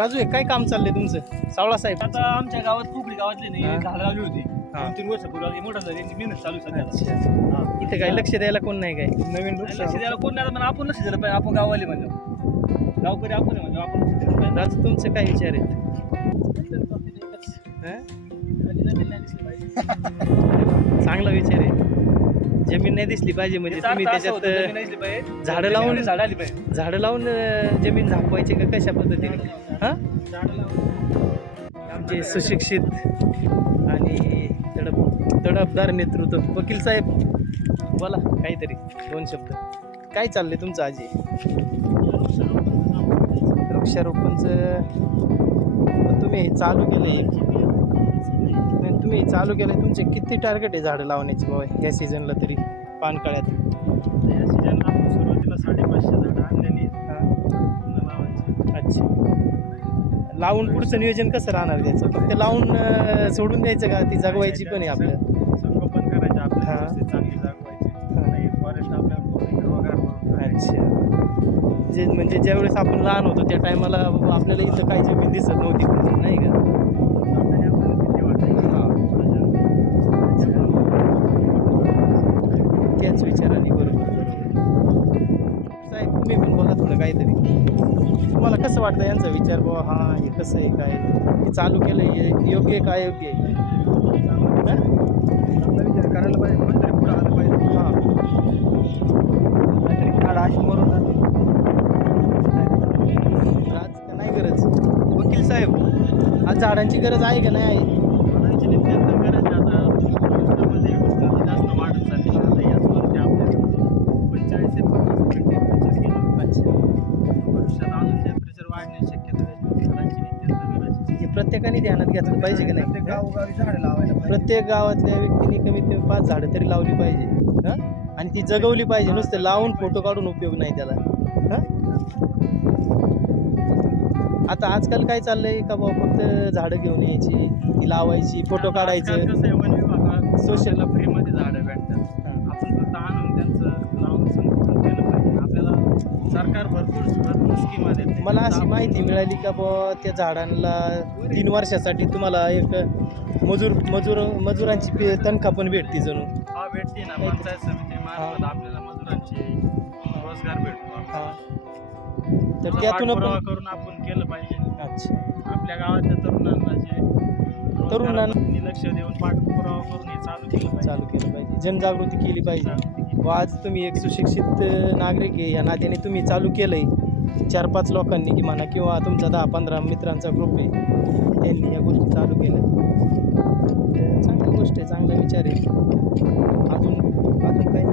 राजू हे काय काम चाललंय तुमचं सावळा साहेब? आता आमच्या गावात कुकडी गावातली नाही हा. झाड लावली होती हा. 2-3 वर्षापूर्वी मोठा झाली यांची मेहनत चालू सध्या अच्छा. इथे काय लक्ष द्यायला कोण नाही काय? नवीन लक्ष द्यायला कोण नाही पण आपण लक्ष दिलं पाहिजे आपण गाववाले म्हणजे गावकरी आपण आहे म्हणजे आपण लक्ष दिलं पाहिजे. राजू तुमचे काय विचार आहेत? चांगला विचार आहे. जमीन नाही दिसली पाहिजे म्हणजे तुम्ही त्याच्यात झाडं लावून झाड आली पाहिजे झाडं लावून जमीन झापवायची का कशा पद्धतीने? हा आमचे सुशिक्षित आणि तडफदार नेतृत्व वकील साहेब बोला काहीतरी 2 शब्द. काय चाललंय तुमचं आजी? वृक्षारोपणचं तुम्ही हे चालू केलंय तुमचे किती टार्गेट आहे झाडं लावण्याची बाबा या सीझनला तरी पानकाळ्यात? या सीजनला आपण सुरुवातीला 550 झाडं आणलेली लावायची. अच्छा. लावून पुढचं नियोजन कसं राहणार त्याचं? फक्त लावून सोडून द्यायचं का? ती जगवायची पण आहे आपल्याला. संगोपन करायचं हा. आपल्या व्यवस्थित चांगली जगवायची नाही फॉरेस्ट आपल्याला पूर्ण हिरवगार करून अच्छा. जे म्हणजे ज्यावेळेस आपण लहान होतो त्या टायमाला आपल्याला इथं काही जमीन दिसत नव्हती कुठे, नाही का? त्याच विचाराने बरोबर. साहेब तुम्ही पण बोला थोडं काहीतरी. तुम्हाला कसं वाटतं यांचा विचार बाबा हा हे कसं आहे काय हे चालू केलं हे योग्य आहे का अयोग्य आहे? आपला विचार करायला पाहिजे कोणतरी पुढं आलं पाहिजे. हां नाहीतरी झाडं अशी मरून जाते. आज का नाही गरज? वकील साहेब आज झाडांची गरज आहे का नाही आहे? झाडांची नित्यंत गरज आहे. आता उष्णतेमध्ये उष्णता जास्त वाढत चालली आता याच वर्षी आपल्याला 45 ते 50 टेम्परेचर गेलं. अच्छा. भविष्यात अजून टेम्परेचर वाढण्याची शक्यता आहे. झाडांची नित्यंत गरज आहे. हे प्रत्येकाने ध्यानात घेतलं पाहिजे का प्रत्येक नाही? गावोगावी झाडं लावायला पाहिजे. प्रत्येक गावातल्या व्यक्तीने कमीत कमी 5 झाडं तरी लावली पाहिजे. हां आणि ती जगवली पाहिजे. नुसतं लावून फोटो काढून उपयोग नाही त्याला. हां आता आजकाल काय चाललंय का बाबा फक्त झाडं घेऊन यायची ती लावायची फोटो काढायचं. आजकाल कसं आहे वन विभागात सोशलला सोशलला फ्रीमध्ये झाडं भेटतात. आपण फक्त आणून त्यांचं लावून संगोपन केलं पाहिजे. आपल्याला सरकार भरपूर स्कीमा देते. मला अशी माहिती मिळाली का बाबा त्या झाडांना 3 वर्षासाठी तुम्हाला एक मजुरांची तनखा पण भेटते जणू. हा भेटते ना पंचायत समिती मार्फत आपल्याला मजुरांची रोजगार भेटतो. हां तर त्यातून पाठपुरावा पण करून आपण केलं पाहिजे. अच्छा. आपल्या गावातल्या तरुणांना जे तरुणांना लक्ष देऊन पाठपुरावा करून हे चालू केलं पाहिजे. चालू केलं पाहिजे. जनजागृती केली पाहिजे. व आज तुम्ही एक सुशिक्षित नागरिक आहे या नात्याने तुम्ही चालू केलंय 4-5 लोकांनी की म्हणा किंवा तुमचा 10-15 मित्रांचा ग्रुप आहे त्यांनी या गोष्टी चालू केल्या. चांगली गोष्ट आहे, चांगला विचार आहे. अजून काय?